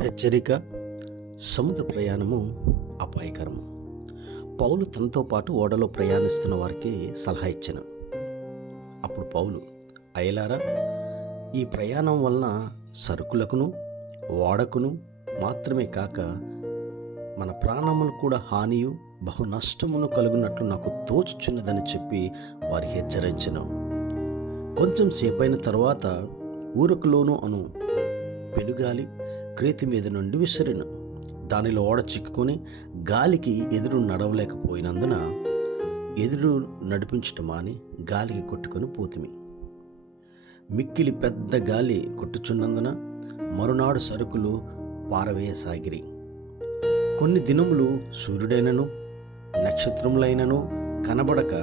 హెచ్చరిక. సముద్ర ప్రయాణము అపాయకరము. పౌలు తనతో పాటు ఓడలో ప్రయాణిస్తున్న వారికి సలహా ఇచ్చాను. అప్పుడు పౌలు, అయ్యలారా, ఈ ప్రయాణం వలన సరుకులకును ఓడకును మాత్రమే కాక మన ప్రాణములు కూడా హానియు బహు నష్టమును కలుగునట్లు నాకు తోచుచున్నదని చెప్పి వారి హెచ్చరించెను. కొంచెం సేపైన తర్వాత ఊరకులోను అను పెనుగాలి క్రేతి మీద నుండి విసిరిను. దానిలో ఓడ చిక్కుకొని గాలికి ఎదురు నడవలేకపోయినందున ఎదురు నడిపించటం మాని గాలికి కొట్టుకొని పోతిమి. మిక్కిలి పెద్ద గాలి కొట్టుచున్నందున మరునాడు సరుకులు పారవేయసాగిరి. కొన్ని దినములు సూర్యుడైనను నక్షత్రములైనను కనబడక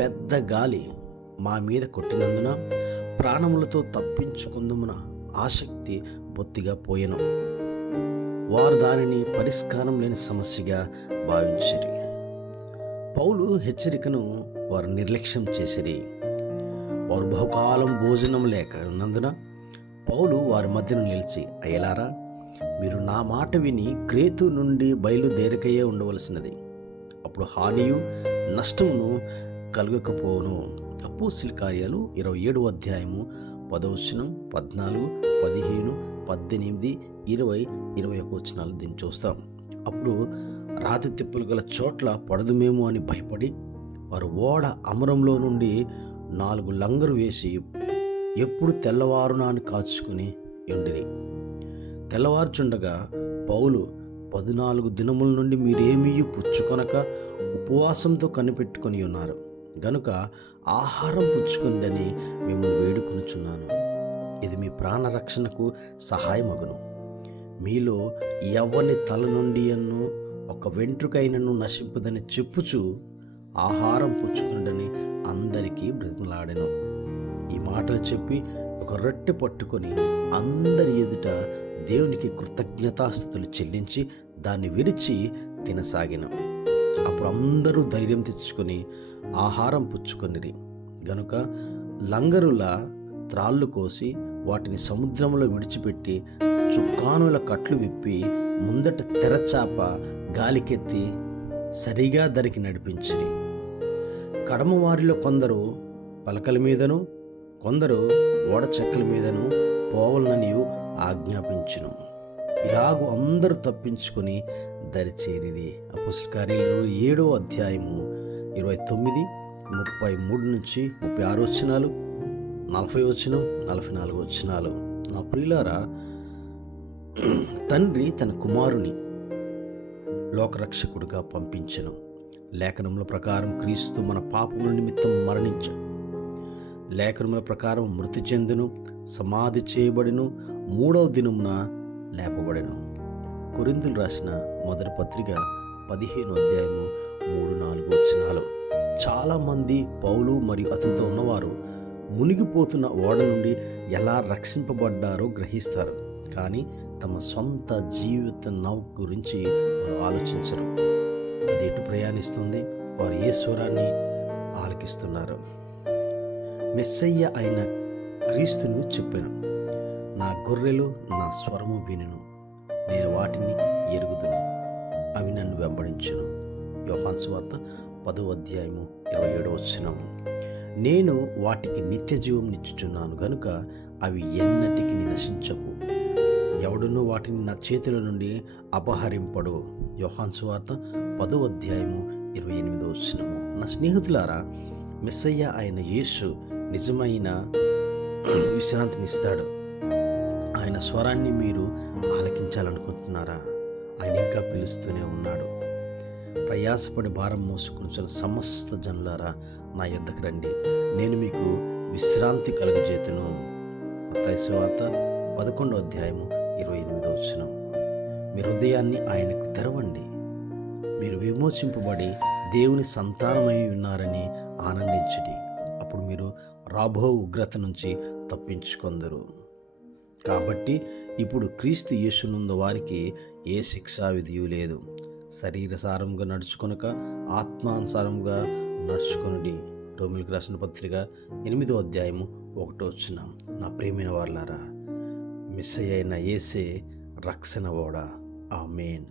పెద్ద గాలి మా మీద కొట్టినందున ప్రాణములతో తప్పించుకుందుమున ఆసక్తి బొత్తిగా పోయెను. వారు దానిని పరిష్కారం లేని సమస్యగా భావించిరి. పౌలు హెచ్చరికను వారు నిర్లక్ష్యం చేసిరి. వారు బహుకాలం భోజనం లేక ఉన్నందున పౌలు వారి మధ్యను నిలిచి, అయ్యలారా, మీరు నా మాట విని క్రేతు నుండి బయలుదేరికయే ఉండవలసినది. అప్పుడు హానియు నష్టమును కలుగకపోవును. అపోస్తలుల కార్యాలు 27వ అధ్యాయము 10 14 15 18 20 21 వచనాలు దీన్ని చూస్తాం. అప్పుడు రాతి తిప్పలు గల చోట్ల పడదుమేమో అని భయపడి వారు ఓడ అమరంలో నుండి 4 లంగరు వేసి ఎప్పుడు తెల్లవారునాని కాచుకుని ఉండిరి. తెల్లవారుచుండగా పౌలు, 14 దినముల నుండి మీరేమీ పుచ్చుకొనక ఉపవాసంతో కనిపెట్టుకొని ఉన్నారు గనుక ఆహారం పుచ్చుకొండని మిమ్మల్ని వేడుకొనుచున్నాను. ఇది మీ ప్రాణరక్షణకు సహాయమగును. మీలో ఎవ్వని తల నుండి ఒక వెంట్రుకైనను నశింపదని చెప్పుచు ఆహారం పుచ్చుకొండని అందరికీ బ్రతిమలాడెను. ఈ మాటలు చెప్పి ఒక రొట్టె పట్టుకొని అందరి ఎదుట దేవునికి కృతజ్ఞతాస్తుతులు చెల్లించి దాన్ని విరిచి తినసాగిన. అప్పుడు అందరూ ధైర్యం తెచ్చుకొని ఆహారం పుచ్చుకొనిరి గనుక లంగరుల త్రాళ్ళు కోసి వాటిని సముద్రంలో విడిచిపెట్టి చుక్కానుల కట్లు విప్పి ముందట తెరచాప గాలికెత్తి సరిగా దరికి నడిపించిరి. కడమ వారిలో కొందరు పలకల మీదను కొందరు ఓడ చెక్కల మీదను పోవలనని ఆజ్ఞాపించును. ఇలాగూ అందరూ తప్పించుకొని దరిచేరిరి. అపోస్తలుల కార్యాలు 7వ అధ్యాయము 29, 33 నుంచి 36 వచనాలు, 40 వచనం, 44 వచనాలు. నా ప్రియులారా, తండ్రి తన కుమారుని లోకరక్షకుడిగా పంపించెను. లేఖనముల ప్రకారం క్రీస్తు మన పాపముల నిమిత్తం మరణించెను. లేఖనముల ప్రకారం మృతి చెందును, సమాధి చేయబడిను, 3వ దినమున లేపబడెను. కొరింథీయులు రాసిన మొదటి పత్రిక 15వ అధ్యాయము 3-4 వచనాలు. చాలామంది పౌలు మరియు అతనితో ఉన్నవారు మునిగిపోతున్న ఓడ నుండి ఎలా రక్షింపబడ్డారో గ్రహిస్తారు, కానీ తమ సొంత జీవిత నౌక గురించి వారు ఆలోచించరు. అది ఎటు ప్రయాణిస్తుంది? వారు ఏ స్వరాన్ని ఆలకిస్తున్నారు? మెస్సయ్య అయిన క్రీస్తును చెప్పాను, నా గొర్రెలు నా స్వరము వినును, నేను వాటిని ఎరుగుదును, అవి నన్ను వెంబడించును. యోహాను సువార్త 10వ అధ్యాయము 27వ వచనం. నేను వాటికి నిత్య జీవం నిచ్చుచున్నాను గనుక అవి ఎన్నటికి నశించవు. ఎవడునూ వాటిని నా చేతుల నుండి అపహరింపడు. యోహాను సువార్త 10వ అధ్యాయము 28వ వచనము. నా స్నేహితులారా, మెస్సయ్య అయిన యేసు నిజమైన విశ్రాంతినిస్తాడు. ఆయన స్వరాన్ని మీరు ఆలకించాలనుకుంటున్నారా? ఆయన ఇంకా పిలుస్తూనే ఉన్నాడు. ప్రయాసపడి భారం మోసుకుంటున్న సమస్త జనులారా, నా యొద్దకు రండి, నేను మీకు విశ్రాంతి కలుగజేతును. మత్తయి సువార్త 11వ అధ్యాయము 28వ వచనం. మీ హృదయాన్ని ఆయనకు తెరవండి. మీరు విమోచింపబడి దేవుని సంతానమై ఉన్నారని ఆనందించుడి. అప్పుడు మీరు రాబో ఉగ్రత నుంచి తప్పించుకొందరు. కాబట్టి ఇప్పుడు క్రీస్తు యేసునందు వారికి ఏ శిక్షా విధియు లేదు. శరీరసారంగా నడుచుకొనక ఆత్మానుసారంగా నడుచుకొనుడి. రోమీయులకు రాసిన పత్రిక 8వ అధ్యాయము 1వ వచనం. నా ప్రియమైన వారలారా, మెస్సయ్య అయిన యేసే రక్షణ ఓడ. ఆమేన్.